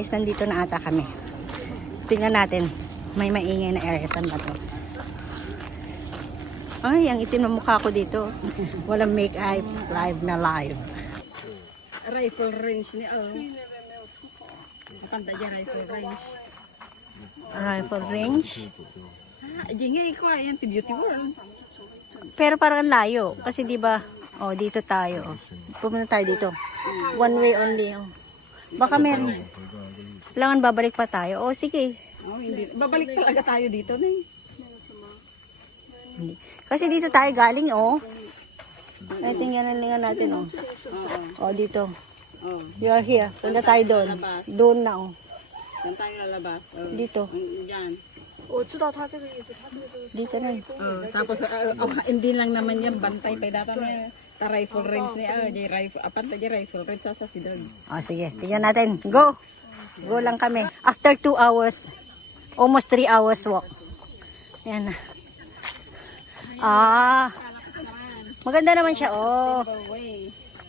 guys, nandito na ata kami. Tingnan natin. May maingay na area. Saan ba to? Ay, ang itim na mukha ko dito. Walang make-up. Live na live. Rifle range ni Panda dyan rifle range. Rifle range. Jingay ko ayan ti Beauty World. Pero parang layo. Kasi di ba oh, dito tayo. Oh. Pumunta tayo dito. One way only. Oh. Baka meron. Kailangan babalik pa tayo. Oh, sige. Oh, hindi. Babalik talaga tayo dito na Hindi. Kasi dito tayo galing, oh. Ay, tingnan natin, oh. Oh, dito. Oh. You are here. Punta tayo doon. Doon na, oh. Saan tayo lalabas? Dito. Diyan. Dito na. Tapos hindi lang naman yan bantay pa data na ta rifle range ni rifle apanta di rifle range sa sidog. Oh, sige. Tingnan natin. Go. Go lang kami. After 2 hours, almost 3 hours walk. Ayan na. Ah. Maganda naman siya. Oh.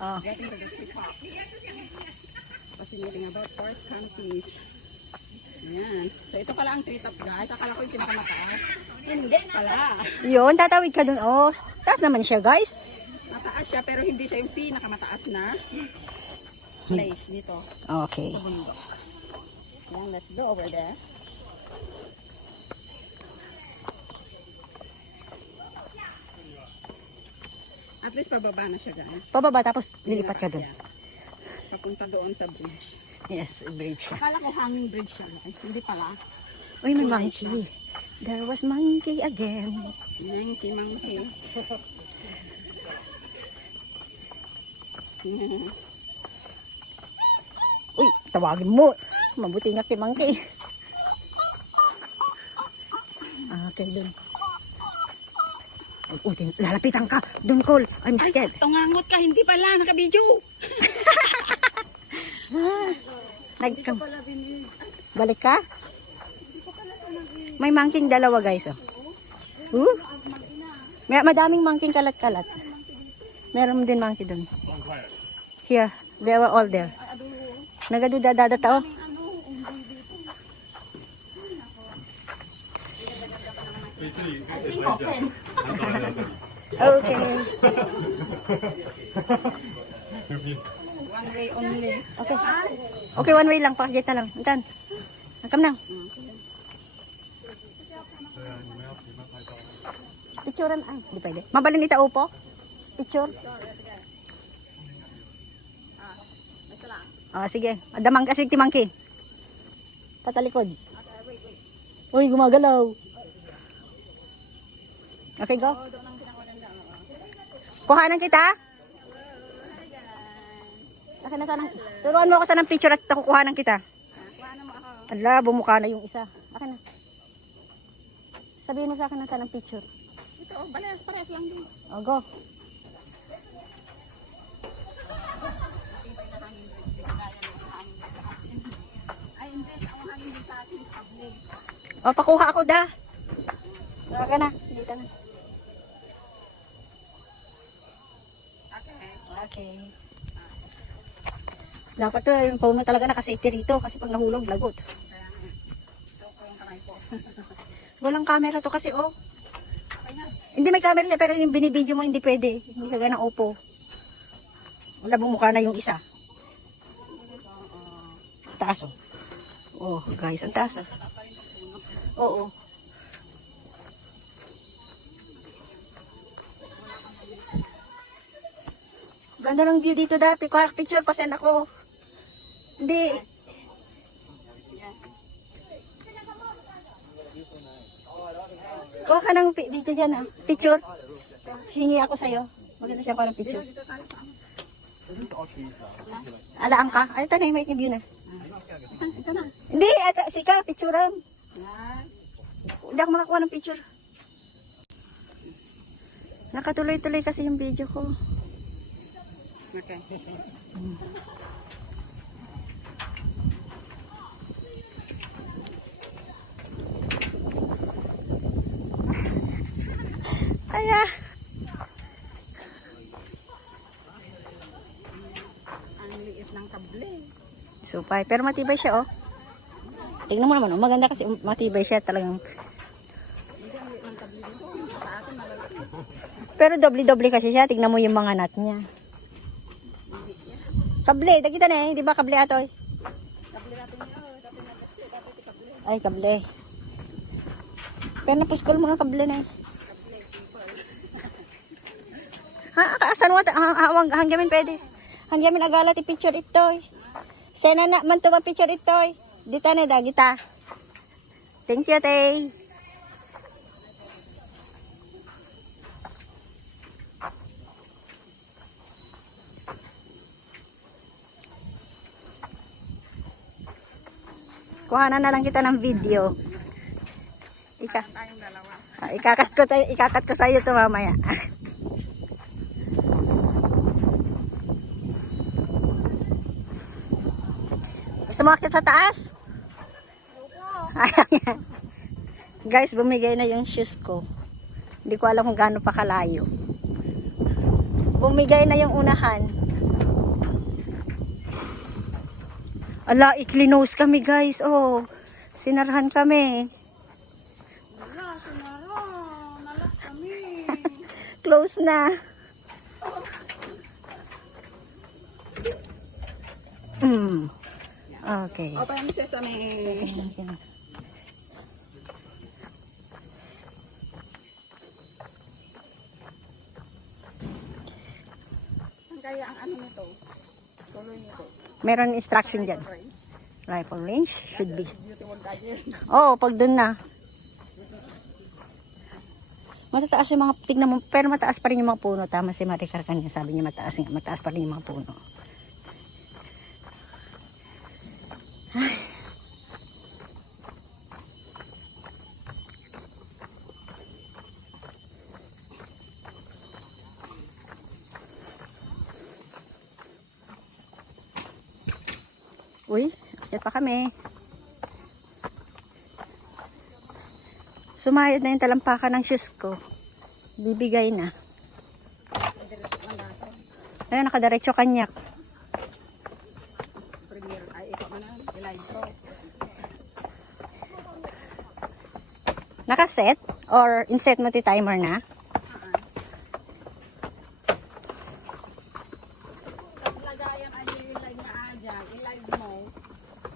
Oh. Fascinating about forest counties. Yan. So ito pala ang treetops guys. Akala ko yung pinakamataas. Hindi pala. Yun, tatawid ka dun. Oh. Taas naman siya, guys. Mataas siya pero hindi siya yung pinakamataas na place dito. Okay. Sa bundok. Yan, let's go over there. At least pababa na siya guys. Pababa, tapos lilipat ka dun. Yeah. Papunta doon sa bridge. Yes, bridge. Akala ko hanging bridge siya guys. Hindi pala. Uy, may monkey. There was monkey again. Monkey. Uy, tawagin mo. Mabuti nga kay monkey. Okay, dun. Uy, lalapitan ka. Dun, Cole. I'm scared. Ay, tungangot ka. Hindi pala. Nakabidyo. Balik ka? May monkey dalawa, guys. Oh. May madaming monkey kalat-kalat. Meron din monkey dun. Here. They were all there. Nagaduda-dada tao. Okay. One way only. Okay. Okay, one way lang. Pakagita lang. Antan. Come na. Picturean. Ay, hindi pwede. Mabalin ita upo. Picture. Ah, sige. Damang kasi ti monkey. Patalikod. Uy, gumagalaw. Okay, go. Kuhanan kita. Akin na sana. Turuan mo ako sa ng picture at kukuhanan kita. Ala, bumukha na yung isa. Akin na. Sabihin mo sa akin na sa ng picture. Ito, parehas lang din. O, go. Ay, hindi. Ang hangin din sa atin is public. O, pakuha ako da. Akin na. Dito na. Okay. Okay. Dapat to, yung phone mo talaga nakasafety rito kasi pag nahulog, lagot. So, yung kamay po. Walang camera to kasi, oh. Hindi may camera niya, pero yung binibideo mo hindi pwede. Hindi ka ganang upo. Wala bumukha na yung isa. Taas, oh. Oh, guys, ang taas, oh. Oo. Ganda ng view dito dati. Kuha picture, pasend ako. Hindi. Kuha ka ng dito dyan, ha. Picture. Hingi ako sa'yo. Maganda siya parang picture. Alaan ka? Ay, ito na yung may view na. Ito na. Hindi, ito, sika, picturean. Hindi ako makakuha ng picture. Nakatuloy-tuloy kasi yung video ko. Okay. Aya. Ang liit ng kable. Supay. Pero matibay siya, oh. Tingnan mo naman, oh. Maganda kasi matibay siya talagang. Pero doble-doble kasi siya. Tingnan mo yung mga nut niya. Kable, nakita na eh. Di ba kable ato eh? Ay, kable. Pero napuskol mga kable na eh. Asan mo? Hanggamin pwede. Hanggamin agalat i-picture ito eh. Sena na man tuwa picture ito eh. Dita na da, gita. Thank you, Tay. Kuhanan na lang kita ng video. Ikakat ko sa iyo to mamaya. Sumakit sa taas? Guys, bumigay na yung shoes ko. Hindi ko alam kung gaano pa kalayo. Bumigay na yung unahan. Ala, i-cleanose kami guys. Oh, sinarahan kami. Wala, sinara. Nalak kami. Close na. Okay. Open sesame. Ang kaya ang ano nito? Tuloy nito. Meron instruction dyan. Rifle range should be. Beautiful gadget. Oo, pag dun na. Matataas yung mga, tignan mo, pero mataas pa rin yung mga puno. Tama si Maricar kanina, sabi niya mataas pa rin yung mga puno. Ay. Uy, akyat pa kami. Sumayad na yung talampakan ng shoes ko. Bibigay na. Ayan, nakadiretso kanyak. Premier, ay ito man ang live pro. Nakaset? Or inset mo ti timer na? Tapos lagayan ay i-live na dyan. I-live mo.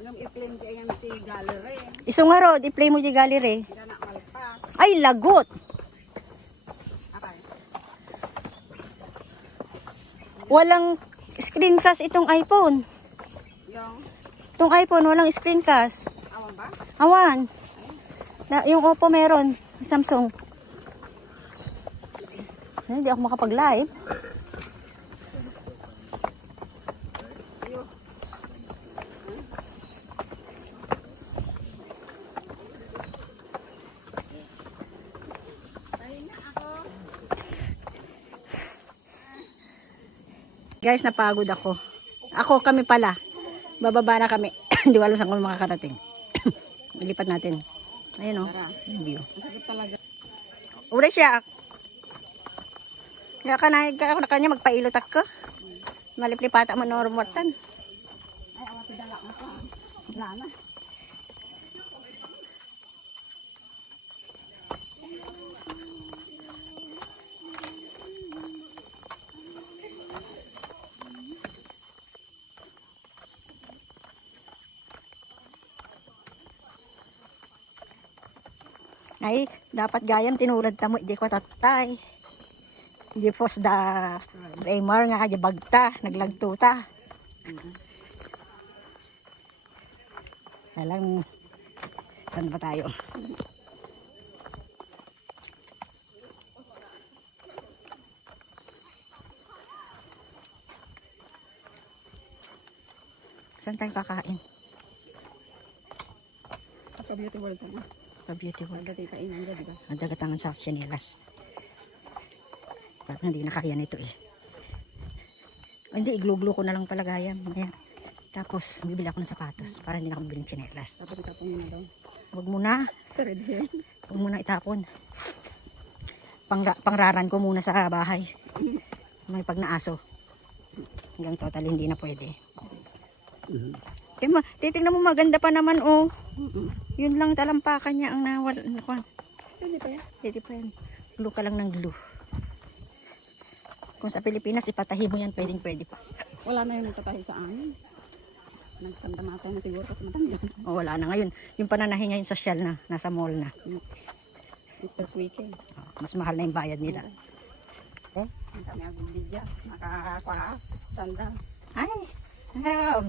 Yung i-play kayo si gallery. Iso nga ro, i-play mo di gallery. Hindi na malpas. Ay, lagot! Okay. Walang screencast itong iPhone. Yung Itong iPhone, walang screencast. awan ba? Awan. Yung Oppo meron. Samsung. Hindi ako makapag-live. Guys, napagod ako. Kami pala. Bababa na kami. Hindi ko alam saan kami makakarating. Ilipat natin. Ayun o. Yung view. Masakit talaga. Uri siya. Kaya ka na kanya magpailotak ko. Maliplipata mo na rumortan. Ay, awan si dala mo pa. Wala na. Ay, dapat gayam tinulad ta mo. Hindi ko tatay. Hindi pos da Raymar nga. Di bagta. Naglagtuta. Alam, saan ba tayo? Saan tayo kakain? Beauty world na. Beautiful. Dati kainan dyan, diba? Ang dagatangan sa chinelas. Parang hindi na kaya nito eh. Hindi, iglo-glo ko na lang pala gayam. Ayan. Tapos, bibili ako ng sapatos para hindi na ako bibiling chinelas. Tapos itapon mo na daw. Huwag muna. Red hair. Huwag muna itapon. Pangraran ko muna sa bahay. May pag naaso. Hanggang total hindi na pwede. Titignan mo maganda pa naman oh. Mm-mm. Yun lang talampakan niya ang nawala. Pwede pa yan. Pwede pa yan. Glue ka lang ng glue. Kung sa Pilipinas ipatahi mo yan, pwede pa. Wala na yung nagtatahi sa amin. Nagtandamatay na siguro kasi matanda. O wala na ngayon. Yung pananahi ngayon social na, nasa mall na. Mr. Quickie. Mas mahal na yung bayad nila. Ang kami ang bidyas. Nakakakwa. Sandal. Ay!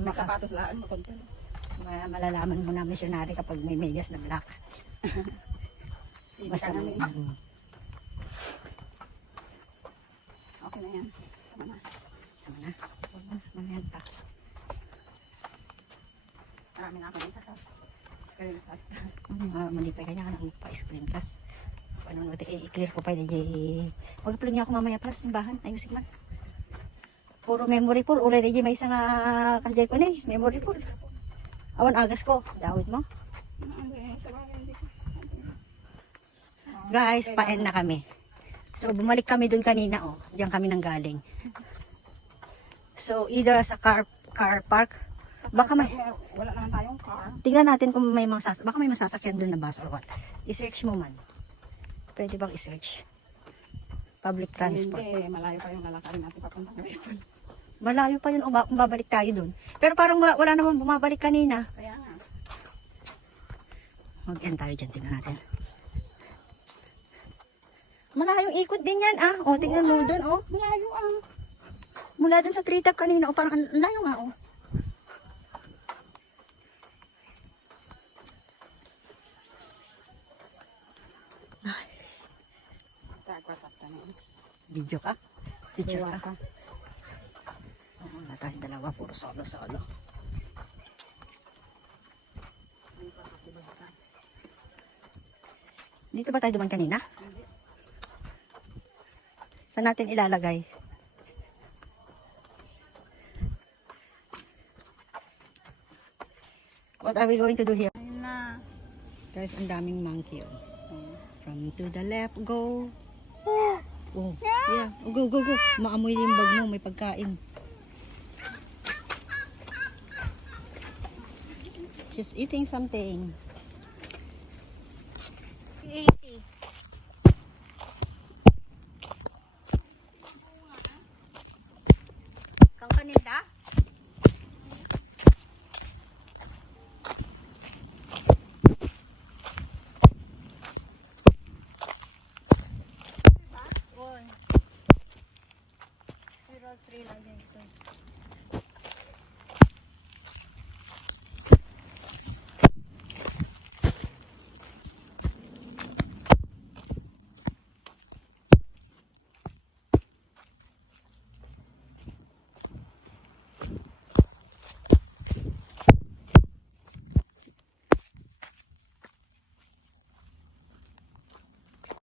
Sapatos lang. Makontulas. Malalaman mo na missionary kapag may medyas na black. Basta namin. mm. Okay na yan. Tama na. Tama na. Mamaya pa. Marami na ako dito sa screen class. Mali pa kanya ka na pa-screen class. Ano natin, i-clear ko pa yun. Mag-upload niya ako mamaya para sa simbahan. Ayusin man. Puro memory full. Ulay na may isang kajay ko na eh. Memory full. Awan agas ko. Dawit mo. Guys, pa-end na kami. So, bumalik kami dun kanina, oh. Diyan kami nang galing. So, either sa car park. Baka may, Wala naman tayong car. tingnan natin kung may mga baka may masasakyan dun na bus or what. I-search mo man. Pwede bang i-search? Public transport. Hindi, malayo pa yung lalakarin natin papunta ng Rifle. Malayo pa yun kung babalik tayo dun. Pero parang wala naman bumabalik kanina. Kaya nga. Mag-end tayo dyan, tingnan natin. Malayong ikot din yan, ah. O, tingnan mo dun, oh. Malayo ang. Mula dun sa tree top kanina, o parang ang layo nga, oh. Tagwatak ka na. Video ka? Video Luwa ka? ka. Oo, wala tayong dalawa, puro solo-solo. Dito ba tayo duman kanina? Saan natin ilalagay? What are we going to do here? Ayun na. Guys, ang daming monkey. Oh. From to the left, go. Oh, yeah. Oh, go, go, go. Maamoy yung bag mo, may pagkain. She's eating something. 80. Kang paninda? Squirrel tree lang dito.